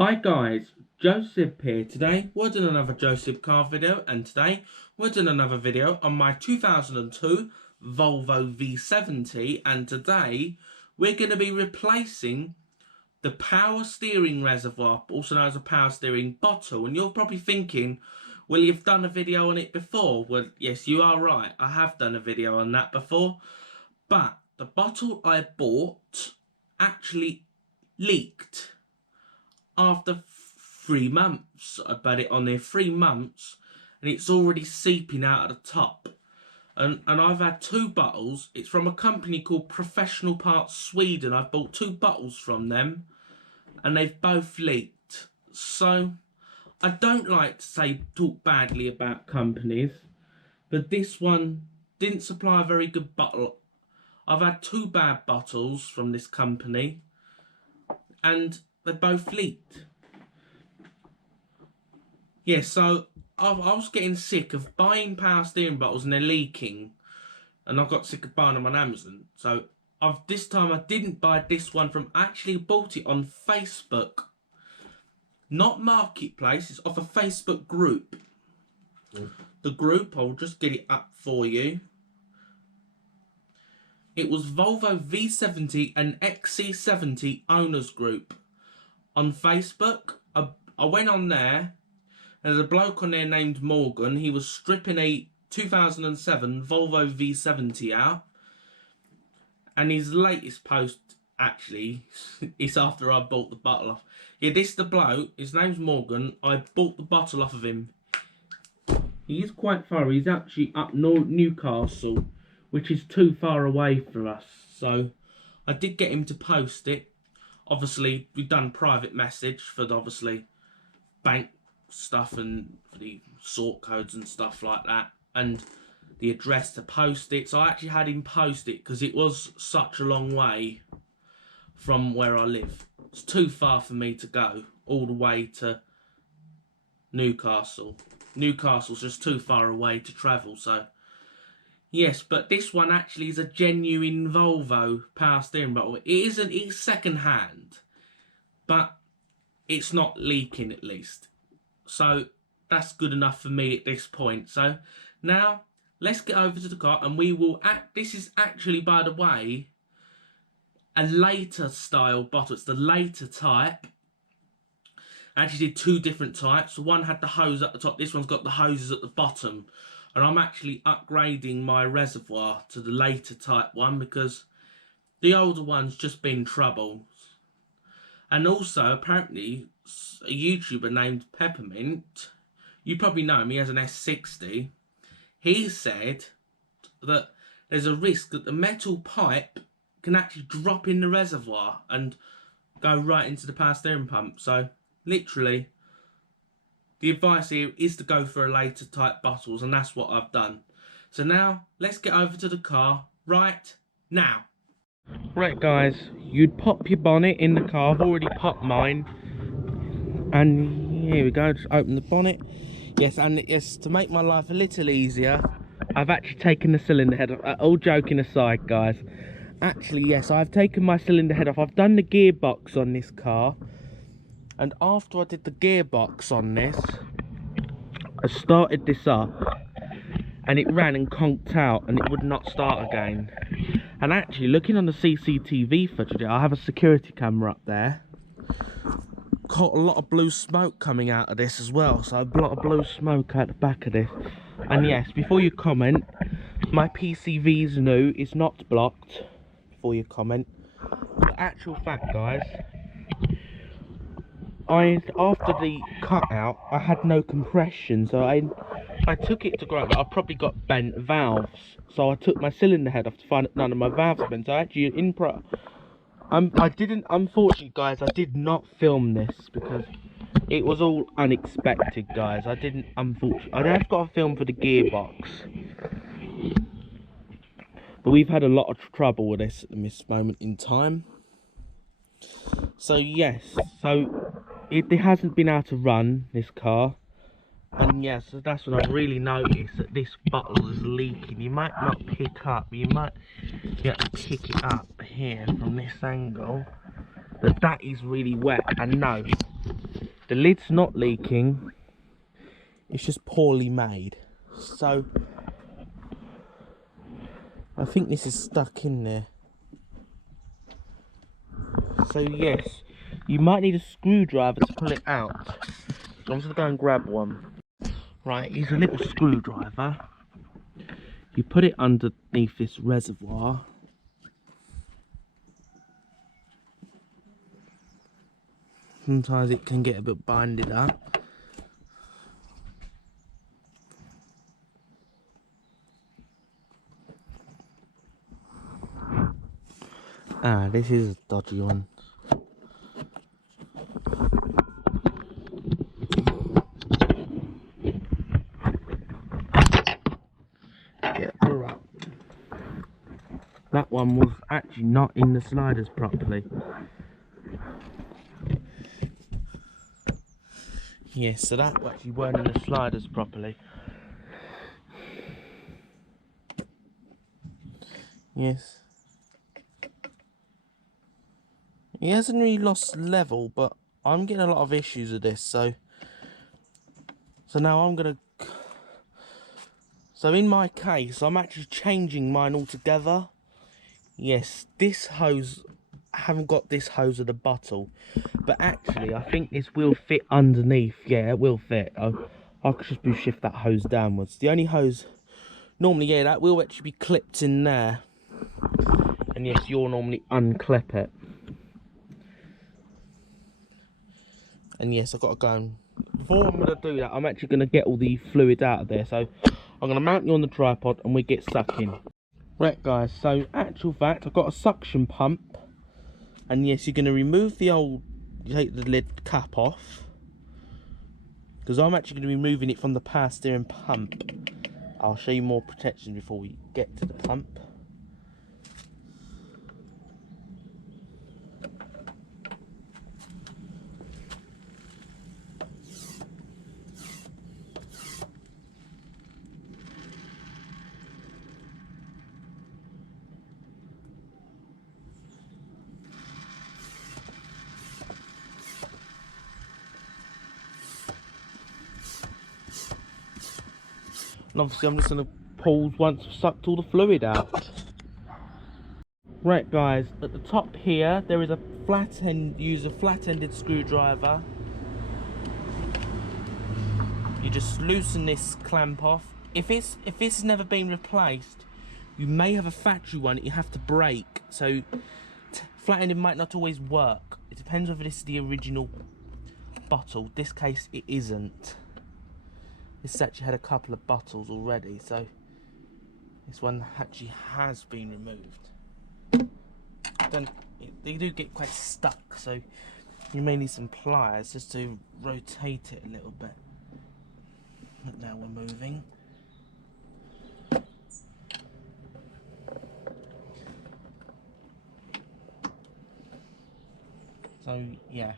Hi guys, Joseph here. Today we're doing another Joseph car video, and today we're doing another video on my 2002 Volvo V70, and today we're going to be replacing the power steering reservoir, also known as a power steering bottle. And you're probably thinking, well, you've done a video on it before. Well, yes, you are right, I have done a video on that before, but the bottle I bought actually leaked after 3 months. I had it on there 3 months and it's already seeping out of the top. And I've had 2 bottles. It's from a company called Professional Parts Sweden. I've bought 2 bottles from them and they've both leaked. So I don't like to talk badly about companies, but this one didn't supply a very good bottle. I've had 2 bad bottles from this company and they both leaked. Yeah, so I was getting sick of buying power steering bottles and they're leaking, and I got sick of buying them on Amazon. So this time I didn't buy this one from. I actually bought it on Facebook, not Marketplace. It's off a Facebook group. The group, I'll just get it up for you. It was Volvo V70 and XC70 owners group on Facebook. I went on there. There's a bloke on there named Morgan. He was stripping a 2007 Volvo V70 out. And his latest post, actually, is after I bought the bottle off. Yeah, this is the bloke. His name's Morgan. I bought the bottle off of him. He is quite far. He's actually up Newcastle, which is too far away for us. So I did get him to post it. Obviously, we've done private message for the, obviously, bank stuff and for the sort codes and stuff like that, and the address to post it. So I actually had him post it because it was such a long way from where I live. It's too far for me to go all the way to Newcastle. Newcastle's just too far away to travel. So yes, but this one actually is a genuine Volvo power steering bottle. It's second hand, but it's not leaking at least. So that's good enough for me at this point. So now let's get over to the car and we will this is actually, by the way, a later style bottle. It's the later type. I actually did 2 different types. So one had the hose at the top. This one's got the hoses at the bottom. And I'm actually upgrading my reservoir to the later type one because the older one's just been trouble. And also, apparently, a YouTuber named Peppermint, you probably know him, he has an S60. He said that there's a risk that the metal pipe can actually drop in the reservoir and go right into the power steering pump. So, literally, the advice here is to go for a later type bottles, and that's what I've done. So now, let's get over to the car right now. Right guys, you'd pop your bonnet in the car. I've already popped mine. And here we go, just open the bonnet. Yes, and yes, to make my life a little easier, I've actually taken the cylinder head off. All joking aside guys, actually yes, I've taken my cylinder head off. I've done the gearbox on this car. And after I did the gearbox on this, I started this up and it ran and conked out and it would not start again. And actually, looking on the CCTV footage, I have a security camera up there. Caught a lot of blue smoke coming out of this as well. So a lot of blue smoke out the back of this. And yes, before you comment, my PCV's new. It's not blocked. Before you comment. The actual fact, guys, after the cutout, I had no compression. So I took it to ground. I probably got bent valves. So I took my cylinder head off to find that none of my valves were bent. So actually, I didn't, unfortunately guys, I did not film this because it was all unexpected, guys. I didn't, unfortunately, I have got a film for the gearbox. But we've had a lot of trouble with this at this moment in time. So yes, so it hasn't been able to run, this car. And yes, so that's when I really noticed that this bottle is leaking. You might not pick up, you might get to pick it up here from this angle, that is really wet. And no, The lid's not leaking, it's just poorly made. So I think this is stuck in there. So yes, you might need a screwdriver to pull it out. So I'm just gonna go and grab one. Right, here's a little screwdriver. You put it underneath this reservoir. Sometimes it can get a bit binded up. Ah, this is a dodgy one. Get her up. That one was actually not in the sliders properly. Yes, so that actually weren't in the sliders properly. Yes. He hasn't really lost level, but I'm getting a lot of issues with this, so now I'm gonna. So in my case, I'm actually changing mine altogether. Yes, this hose, I haven't got this hose of the bottle, but actually I think this will fit underneath. Yeah, it will fit. I could just shift that hose downwards. The only hose, normally, yeah, that will actually be clipped in there. And yes, you'll normally unclip it. And yes, I've got to go and, before I'm going to do that, I'm actually going to get all the fluid out of there. So I'm going to mount you on the tripod and we get stuck in. Right guys, so actual fact, I've got a suction pump. And yes, you're going to remove the old, you take the lid cap off. Because I'm actually going to be removing it from the power steering pump. I'll show you more protection before we get to the pump. And obviously I'm just going to pause once I've sucked all the fluid out. Right guys, at the top here there is a flat end, use a flat-ended screwdriver. You just loosen this clamp off. If this has never been replaced, you may have a factory one that you have to break. So flat-ended might not always work. It depends whether this is the original bottle. This case it isn't. This actually had a couple of bottles already, so this one actually has been removed. Then they do get quite stuck, so you may need some pliers just to rotate it a little bit. But now we're moving. So yeah.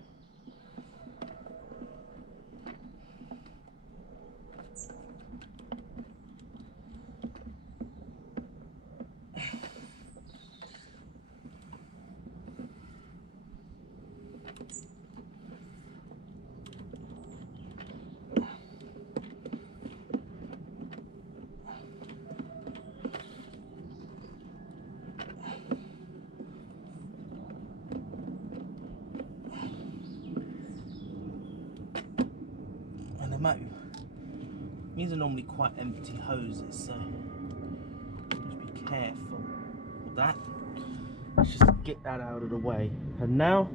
These are normally quite empty hoses, so just be careful with that. Let's just get that out of the way. And now,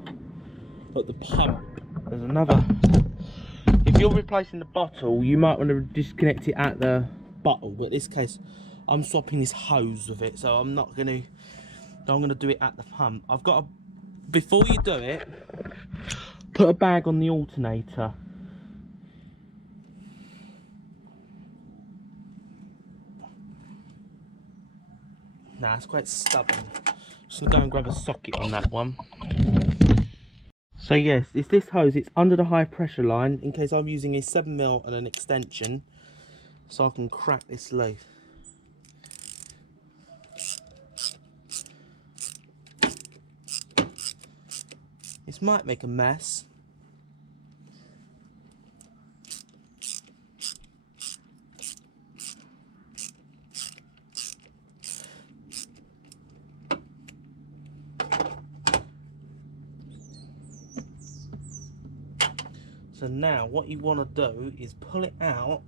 at the pump, there's another. If you're replacing the bottle, you might want to disconnect it at the bottle, but in this case, I'm swapping this hose with it, so I'm gonna do it at the pump. I've got to, before you do it, put a bag on the alternator. Nah, it's quite stubborn. Just gonna go and grab a socket on that one. So yes, it's this hose. It's under the high pressure line in case I'm using a 7mm and an extension, so I can crack this loose. This might make a mess. So now what you want to do is pull it out,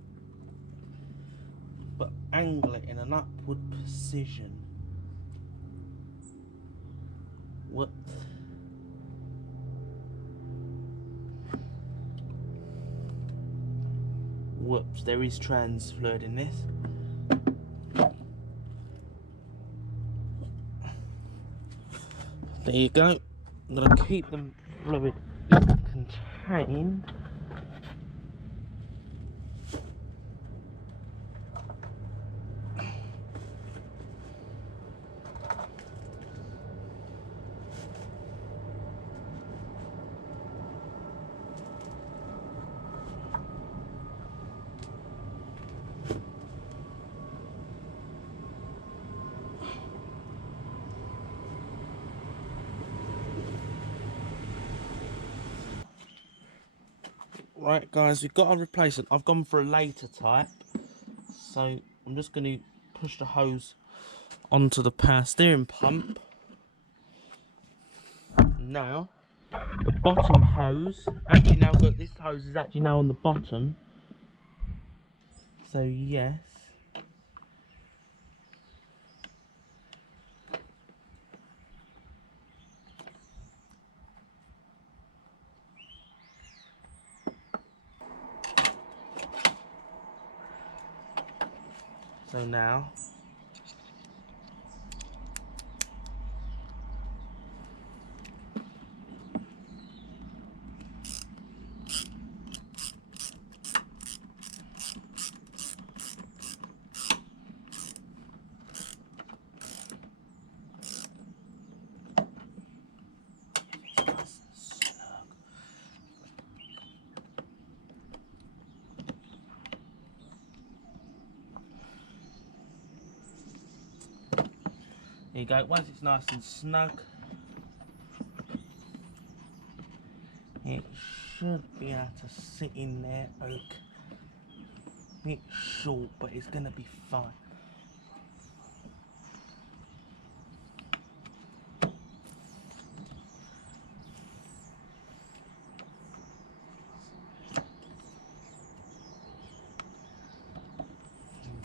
but angle it in an upward position. What? Whoops, there is trans fluid in this. There you go. I'm going to keep the fluid contained. Right guys, we've got a replacement. I've gone for a later type, so I'm just going to push the hose onto the power steering pump. Now the bottom hose, actually now got this hose is actually now on the bottom, so yes. So now there you go. Once it's nice and snug, it should be able to sit in there. Okay. It's short, but it's going to be fine.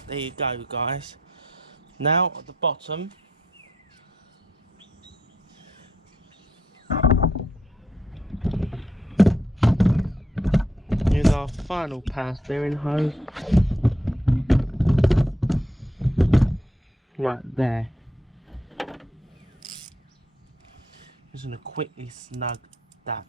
There you go, guys. Now at the bottom, here's our final power steering hose. Right there. Just going to quickly snug that.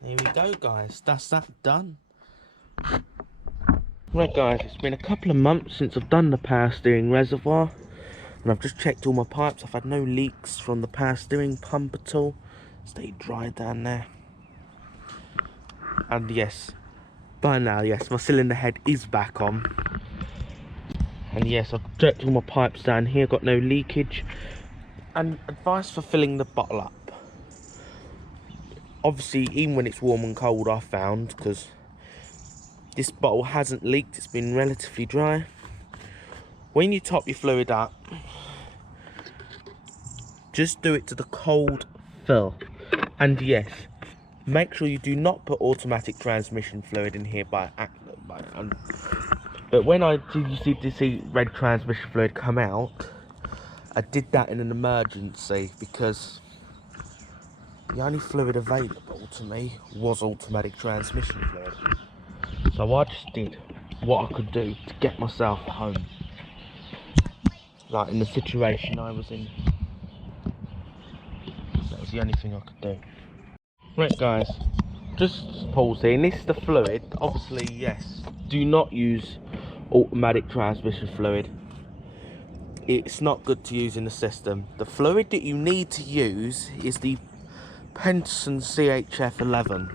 There we go, guys, that's that done. Right guys, it's been a couple of months since I've done the power steering reservoir, and I've just checked all my pipes. I've had no leaks from the power steering pump at all. Stayed dry down there. And yes, by now, yes, my cylinder head is back on. And yes, I've checked all my pipes down here, got no leakage. And advice for filling the bottle up. Obviously, even when it's warm and cold, I found, because this bottle hasn't leaked, it's been relatively dry. When you top your fluid up, just do it to the cold fill. And yes, make sure you do not put automatic transmission fluid in here but when I did see red transmission fluid come out, I did that in an emergency because the only fluid available to me was automatic transmission fluid. So I just did what I could do to get myself home. Like in the situation I was in. That was the only thing I could do. Right guys, just pause here. And this is the fluid. Obviously, yes, do not use automatic transmission fluid. It's not good to use in the system. The fluid that you need to use is the Penson CHF 11,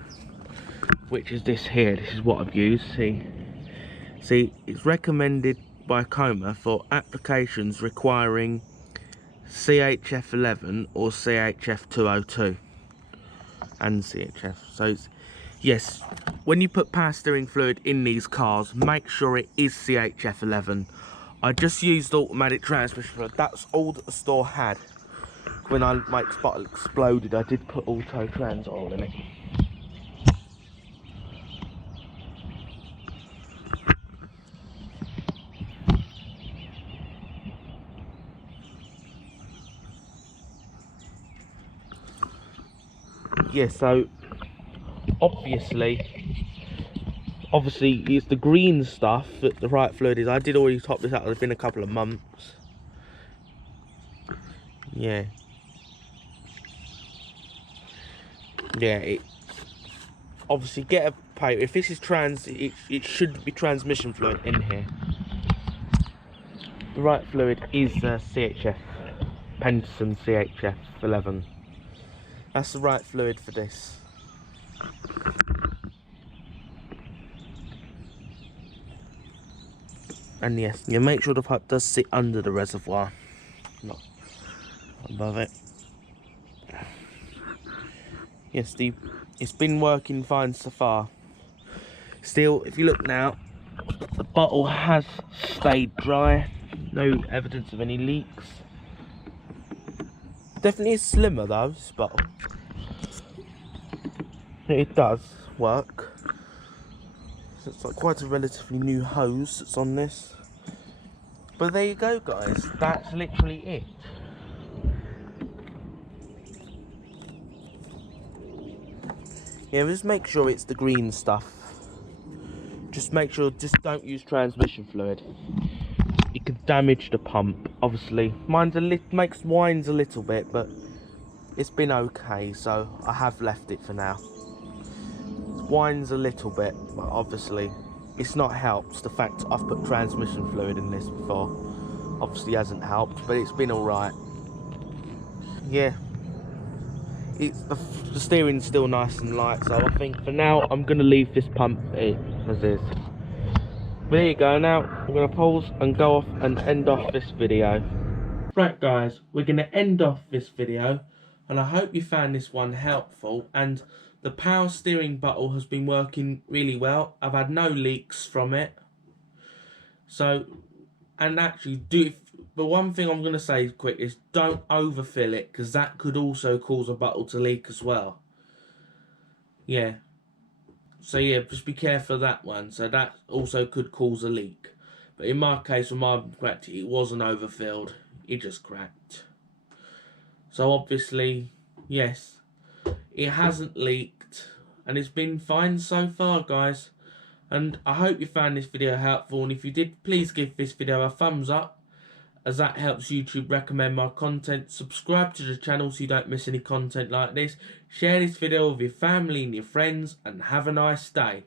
which is this here. This is what I've used. See, it's recommended by Coma for applications requiring CHF11 or CHF202 and CHF. So it's, yes, when you put power steering fluid in these cars, make sure it is CHF11. I just used automatic transmission fluid. That's all that the store had. When my bottle exploded, I did put auto trans oil in it. Yeah, so obviously it's the green stuff that the right fluid is. I did already top this out. It's been a couple of months. Yeah, it obviously get a paper. If this is trans, it should be transmission fluid in here. The right fluid is CHF Penson CHF 11. That's the right fluid for this. And yes, you make sure the pipe does sit under the reservoir, not above it. Yes, it's been working fine so far. Still, if you look now, the bottle has stayed dry. No evidence of any leaks. Definitely is slimmer though, this bottle. It does work. So it's like quite a relatively new hose that's on this. But there you go, guys. That's literally it. Yeah, just make sure it's the green stuff. Just make sure, just don't use transmission fluid. It could damage the pump, obviously. Mine's makes whines a little bit, but it's been okay, so I have left it for now. It whines a little bit, but obviously it's not helped. The fact I've put transmission fluid in this before obviously hasn't helped, but it's been alright. Yeah. The steering's still nice and light, so I think for now I'm going to leave this pump as is. But there you go. Now I'm going to pause and go off and end off this video. Right guys, we're going to end off this video, and I hope you found this one helpful, and the power steering bottle has been working really well. I've had no leaks from it. So, and actually but one thing I'm going to say quick is don't overfill it, because that could also cause a bottle to leak as well. Yeah. So yeah, just be careful of that one. So that also could cause a leak. But in my case, with my cracked, it wasn't overfilled. It just cracked. So obviously, yes, it hasn't leaked. And it's been fine so far, guys. And I hope you found this video helpful. And if you did, please give this video a thumbs up, as that helps YouTube recommend my content. Subscribe to the channel so you don't miss any content like this. Share this video with your family and your friends, and have a nice day.